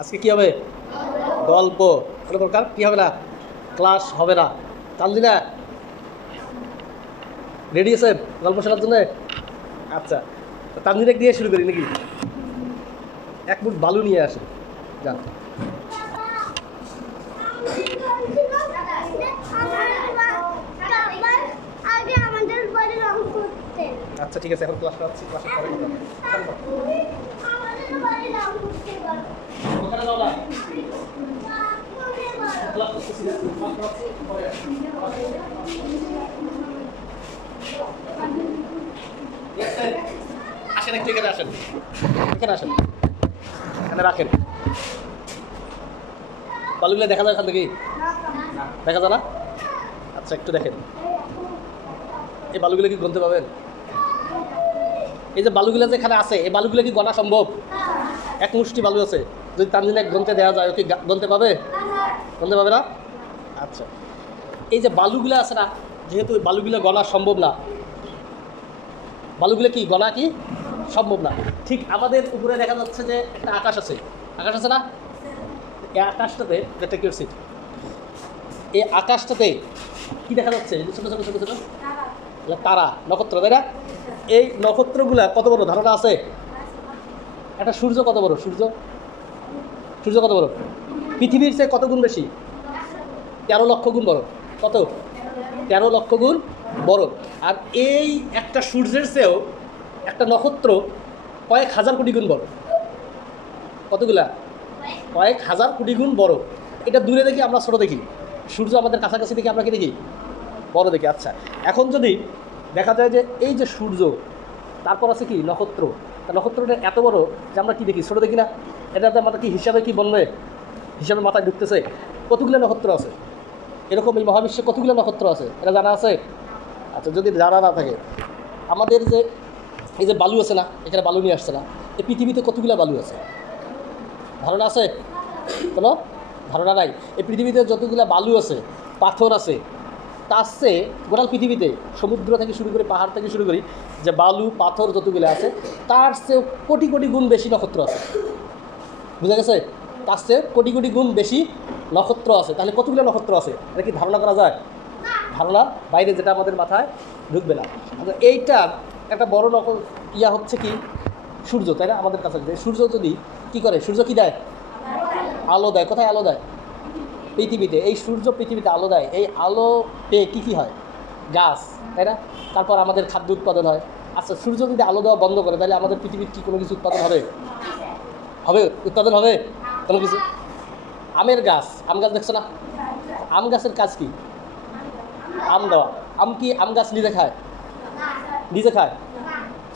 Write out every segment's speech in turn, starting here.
আজকে কি হবে? গল্প। কোনো প্রকার কি হবে না, ক্লাস হবে না। তানজিনা রেডি আছে গল্প শোনার জন্য? আচ্ছা, তানজিনা দিয়ে শুরু করি নাকি? এক মুঠ বালু নিয়ে আসেন, যান। আচ্ছা ঠিক আছে, এখন ক্লাস করাচ্ছি, ক্লাসের পরে ওখানে যাও না, ক্লাস করতেছি না, ক্লাস করাচ্ছি পরে আসেন, একটু এখানে আসেন, এখানে আসেন, এখানে রাখেন। বালুগুলো দেখা যায় এখান থেকে? দেখা যায় না? আচ্ছা একটু দেখেন, এই বালুগুলো কি গুনতে পাবেন? এই যে বালুগুলো যেখানে আছে, এই বালুগুলো কি গণা সম্ভব? এক মুষ্টি বালু আছে, যদি তানজিনা গুনতে দেওয়া যায়, ও কি গুনতে পাবে? গুনতে পাবে না? আচ্ছা, এই যে বালুগুলো আছে না, যেহেতু বালুগুলো গণা সম্ভব না, বালুগুলো কি গণা কি সম্ভব না। ঠিক আমাদের উপরে দেখা যাচ্ছে যে একটা আকাশ আছে, আকাশ আছে না? এই আকাশটাতে যেটা কি হচ্ছে, এই আকাশটাতে কি দেখা যাচ্ছে? ছোটো ছোটো ছোটো ছোটো তারা, নক্ষত্র, তাই না? এই নক্ষত্রগুলা কত বড় ধারণা আছে? একটা সূর্য কত বড়? সূর্য সূর্য কত বড়? পৃথিবীর চেয়ে কত গুণ বেশি? 13 লক্ষ গুণ বড়। কত? 13 লক্ষ গুণ বড়। আর এই একটা সূর্যের চেয়েও একটা নক্ষত্র কয়েক হাজার কোটি গুণ বড়। কতগুলা? কয়েক হাজার কোটি গুণ বড়। এটা দূরে দেখি আমরা ছোট দেখি, সূর্য আমাদের কাছাকাছি দেখি আমরা কি দেখি? বড় দেখি। আচ্ছা, এখন যদি দেখা যায় যে এই যে সূর্য, তারপর আছে কি নক্ষত্র, তা নক্ষত্রটা এত বড় যে আমরা কি দেখি? ছোট দেখি না? এটাতে আমাদের কি হিসাবে কি বলবে? হিসাবে মাথায় ঢুকতেছে কতগুলো নক্ষত্র আছে? এরকম এই মহাবিশ্বে কতগুলো নক্ষত্র আছে এটা জানা আছে? আচ্ছা, যদি জানা না থাকে, আমাদের যে এই যে বালু আছে না, এখানে বালু নিয়ে আসছে না, এই পৃথিবীতে কতগুলো বালু আছে ধারণা আছে? কোনো ধারণা নাই। এই পৃথিবীতে যতগুলো বালু আছে, পাথর আছে, তার চেয়ে গোটা পৃথিবীতে সমুদ্র থেকে শুরু করে পাহাড় থেকে শুরু করি যে বালু পাথর যতগুলো আছে, তার চেয়ে কোটি কোটি গুণ বেশি নক্ষত্র আছে। বুঝা গেছে? তার চেয়ে কোটি কোটি গুণ বেশি নক্ষত্র আছে। তাহলে কতগুলো নক্ষত্র আছে এটা কি ধারণা করা যায়? ধারণার বাইরে, যেটা আমাদের মাথায় ঢুকবে না। আচ্ছা, এইটার একটা বড় ইয়া হচ্ছে কি সূর্য, তাই না? আমাদের কাছে সূর্য যদি কি করে, সূর্য কি দেয়? আলো দেয়। কোথায় আলো দেয়? পৃথিবীতে। এই সূর্য পৃথিবীতে আলো দেয়। এই আলো পেয়ে কী কী হয়? গাছ, তাই না? তারপর আমাদের খাদ্য উৎপাদন হয়। আচ্ছা, সূর্য যদি আলো দেওয়া বন্ধ করে, তাহলে আমাদের পৃথিবীর কি কোনো কিছু উৎপাদন হবে? হবে? উৎপাদন হবে কোনো কিছু? আমের গাছ, আম গাছ দেখছো না? আম গাছের কাজ কি? আম দেওয়া। আম কি আম গাছ নিজে খায়? নিজে খায়?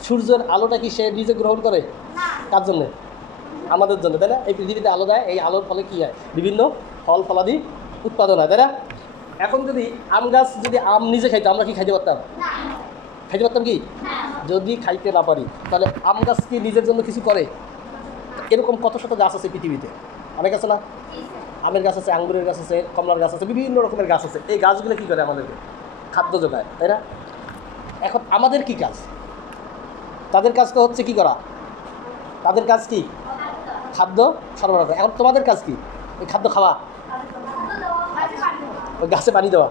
সূর্যের আলোটা কি সে নিজে গ্রহণ করে? কার জন্যে? আমাদের জন্য, তাই না? এই পৃথিবীতে আলো দেয়, এই আলোর ফলে কী হয়? বিভিন্ন ফল ফলাদি উৎপাদন হয়, তাই না? এখন যদি আম গাছ যদি আম নিজে খাইতো, আমরা কি খাইতে পারতাম? খাইতে পারতাম কি? যদি খাইতে না পারি, তাহলে আম গাছ কি নিজের জন্য কিছু করে? এরকম কত শত গাছ আছে পৃথিবীতে, অনেক আছে না? আমের গাছ আছে, আঙ্গুরের গাছ আছে, কমলার গাছ আছে, বিভিন্ন রকমের গাছ আছে। এই গাছগুলো কী করে? আমাদেরকে খাদ্য যোগায়, তাই না? এখন আমাদের কি কাজ? তাদের কাজ তো হচ্ছে কি করা? তাদের কাজ কি? খাদ্য সরবরাহ করা। এখন তোমাদের কাজ কি? ওই খাদ্য খাওয়া, ওই গাছে পানি দেওয়া।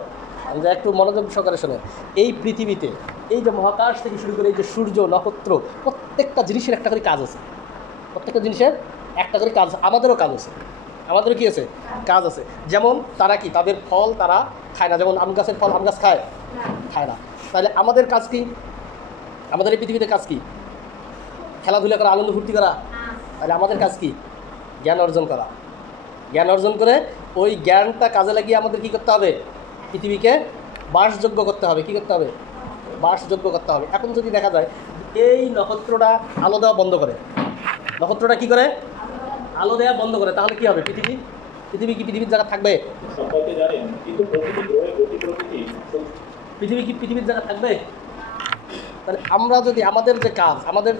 আমরা একটু মনোযোগ সহকারে শোনেন। এই পৃথিবীতে এই যে মহাকাশ থেকে শুরু করে এই যে সূর্য, নক্ষত্র, প্রত্যেকটা জিনিসের একটা করে কাজ আছে। প্রত্যেকটা জিনিসের একটা করে কাজ। আমাদেরও কাজ আছে। আমাদেরও কি আছে? কাজ আছে। যেমন তারা কি, তাদের ফল তারা খায় না। যেমন আম গাছের ফল আম গাছ খায়? খায় না। তাহলে আমাদের কাজ কি? আমাদের এই পৃথিবীতে কাজ কি? খেলাধুলা করা, আনন্দ ফুর্তি করা। তাহলে আমাদের কাজ কি? জ্ঞান অর্জন করা। জ্ঞান অর্জন করে ওই জ্ঞানটা কাজে লাগিয়ে আমাদের কী করতে হবে? পৃথিবীকে বাসযোগ্য করতে হবে। কী করতে হবে? বাসযোগ্য করতে হবে। এখন যদি দেখা যায় এই নক্ষত্রটা আলো দেওয়া বন্ধ করে, নক্ষত্রটা কী করে? আলো দেওয়া বন্ধ করে, তাহলে কী হবে? পৃথিবী কি পৃথিবীর জায়গা থাকবে? পৃথিবী কি পৃথিবীর জায়গা থাকবে? তাহলে আমরা যদি আমাদের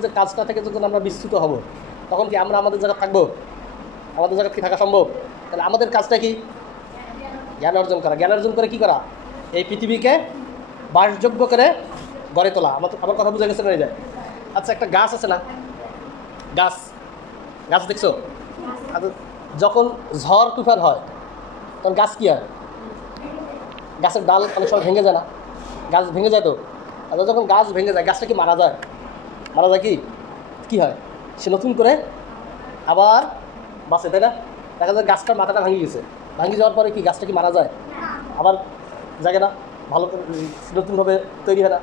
যে কাজটা থেকে যখন আমরা বিচ্যুত হব, তখন কি আমরা আমাদের জায়গা থাকবো? আমাদের জায়গা কি থাকা সম্ভব? তাহলে আমাদের কাজটা কি? জ্ঞান অর্জন করা। জ্ঞান অর্জন করে কী করা? এই পৃথিবীকে বাসযোগ্য করে গড়ে তোলা। আমার কথা বুঝে গেছে না? যায়। আচ্ছা, একটা গাছ আছে না? গাছ দেখছো? আচ্ছা, যখন ঝড় তুফান হয় তখন গাছ কী হয়? গাছের ডাল অনেক সময় ভেঙে যায় না? গাছ ভেঙে যায় তো। আর যখন গাছ ভেঙে যায় গাছটা কি মারা যায়? মারা যায় কি? কী হয়? সে নতুন করে আবার বাঁচে, তাই না? দেখা যায় গাছটার মাথাটা ভাঙি গেছে, ভাঙি যাওয়ার পরে কি গাছটা কি মারা যায়? আবার জাগে না, ভালো করে নতুনভাবে তৈরি হয় না।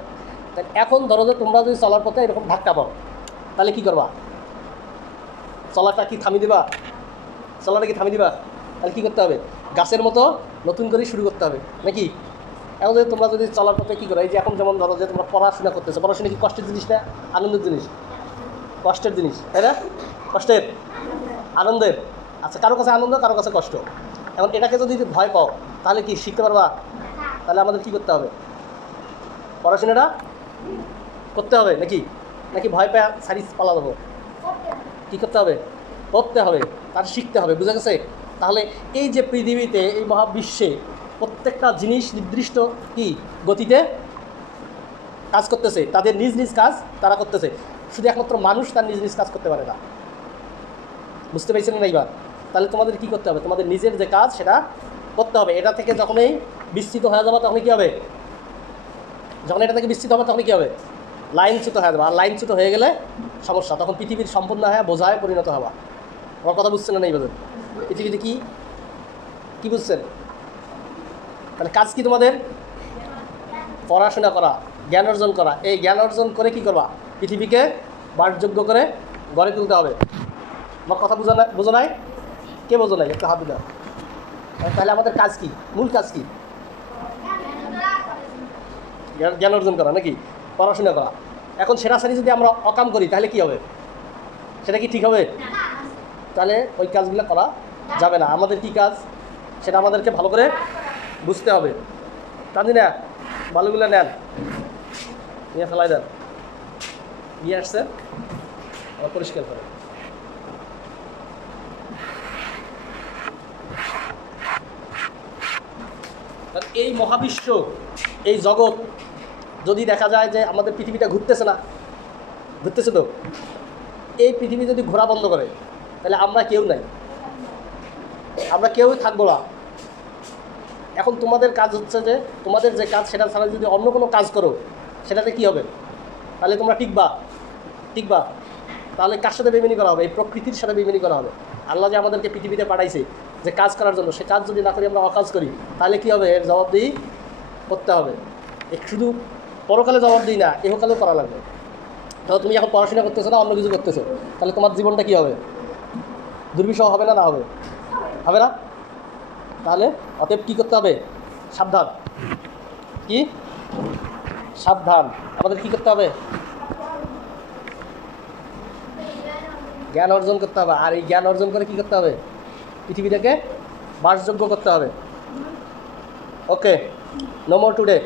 তাই এখন ধরো যে তোমরা যদি চলার পথে এরকম ধাক্কা পাও, তাহলে কী করবা? চলাটা কি থামিয়ে দিবা? চলাটা কি থামিয়ে দিবা? তাহলে কী করতে হবে? গাছের মতো নতুন করে শুরু করতে হবে নাকি? এখন যদি তোমরা যদি চলার পথে কী করো, এই যে এখন যেমন ধরো যে তোমরা পড়াশোনা করতেছো, পড়াশোনা কি কষ্টের জিনিস না আনন্দের জিনিস? কষ্টের জিনিস, তাই না? কষ্টের, আনন্দের। আচ্ছা, কারো কাছে আনন্দ, কারো কাছে কষ্ট। এখন এটাকে যদি ভয় পাও তাহলে কি শিখতে পারবা? তাহলে আমাদের কী করতে হবে? পড়াশোনাটা করতে হবে নাকি? নাকি ভয় পেয়ে সারিস পালা দেবো? কী করতে হবে? পড়তে হবে, তার শিখতে হবে। বুঝা গেছে? তাহলে এই যে পৃথিবীতে, এই মহাবিশ্বে প্রত্যেকটা জিনিস নির্দিষ্ট কি গতিতে কাজ করতেছে, তাদের নিজ নিজ কাজ তারা করতেছে। শুধু একমাত্র মানুষ তার নিজ নিজ কাজ করতে পারে না। বুঝতে পেরেছেন না এইবার? তাহলে তোমাদের কি করতে হবে? তোমাদের নিজের যে কাজ সেটা করতে হবে। এটা থেকে যখনই বিস্তৃত হয়ে যাবে তখন কী হবে? যখন এটা থেকে বিস্তৃত হবে তখন কী হবে? লাইনচ্যুত হয়ে যাবে। আর লাইনচ্যুত হয়ে গেলে সমস্যা, তখন পৃথিবীর সম্পূর্ণ হয়ে বোঝায় পরিণত হওয়া। আমার কথা বুঝছেন না এইভাবে? পৃথিবীতে কি কি বুঝছেন? তাহলে কাজ কি তোমাদের? পড়াশোনা করা, জ্ঞান অর্জন করা। এই জ্ঞান অর্জন করে কি করবা? পৃথিবীকে বাসযোগ্য করে গড়ে তুলতে হবে। আমার কথা বোঝো নাই? কে বোঝো নাই? একটু হাত দিলে। তাহলে আমাদের কাজ কি? মূল কাজ কি? জ্ঞান অর্জন করা নাকি? পড়াশোনা করা। এখন সেরাসারি যদি আমরা অকাম করি তাহলে কি হবে? সেটা কি ঠিক হবে? তাহলে ওই কাজগুলো করা যাবে না। আমাদের কি কাজ সেটা আমাদেরকে ভালো করে বুঝতে হবে। জানি না, ভালোগুলো নেন, নিয়ে ফেলাই দেন, নিয়ে আসছেন পরিষ্কার করে। এই মহাবিশ্ব, এই জগৎ যদি দেখা যায় যে আমাদের পৃথিবীটা ঘুরতেছে না, ঘুরতেছে তো, এই পৃথিবী যদি ঘোরা বন্ধ করে তাহলে আমরা কেউ নাই, আমরা কেউই থাকবো না। এখন তোমাদের কাজ হচ্ছে যে তোমাদের যে কাজ সেটা ছাড়া যদি অন্য কোনো কাজ করো সেটাতে কি হবে? তাহলে তোমরা টিকবা। তাহলে কার সাথে বেইমানি করা হবে? এই প্রকৃতির সাথে বেইমানি করা হবে। আল্লাহ যে আমাদেরকে পৃথিবীতে পাঠাইছে যে কাজ করার জন্য, সে কাজ যদি না করি, আমরা অকাজ করি, তাহলে কি হবে? এর জবাবদিহি করতে হবে। শুধু পরকালে জবাবদিহি না, ইহকালেও করা লাগবে। তো তুমি এখন পড়াশোনা করতেছো না, অন্য কিছু করতেছো, তাহলে তোমার জীবনটা কি হবে? দুর্বিষহ হবে না? না হবে? হবে না? তাহলে অতএব কী করতে হবে? সাবধান। কি সাবধান? আমাদের কি করতে হবে? জ্ঞান অর্জন করতে হবে। আর এই জ্ঞান অর্জন করে কি করতে হবে? পৃথিবীটাকে বাসযোগ্য করতে হবে। ওকে, নো মোর টুডে।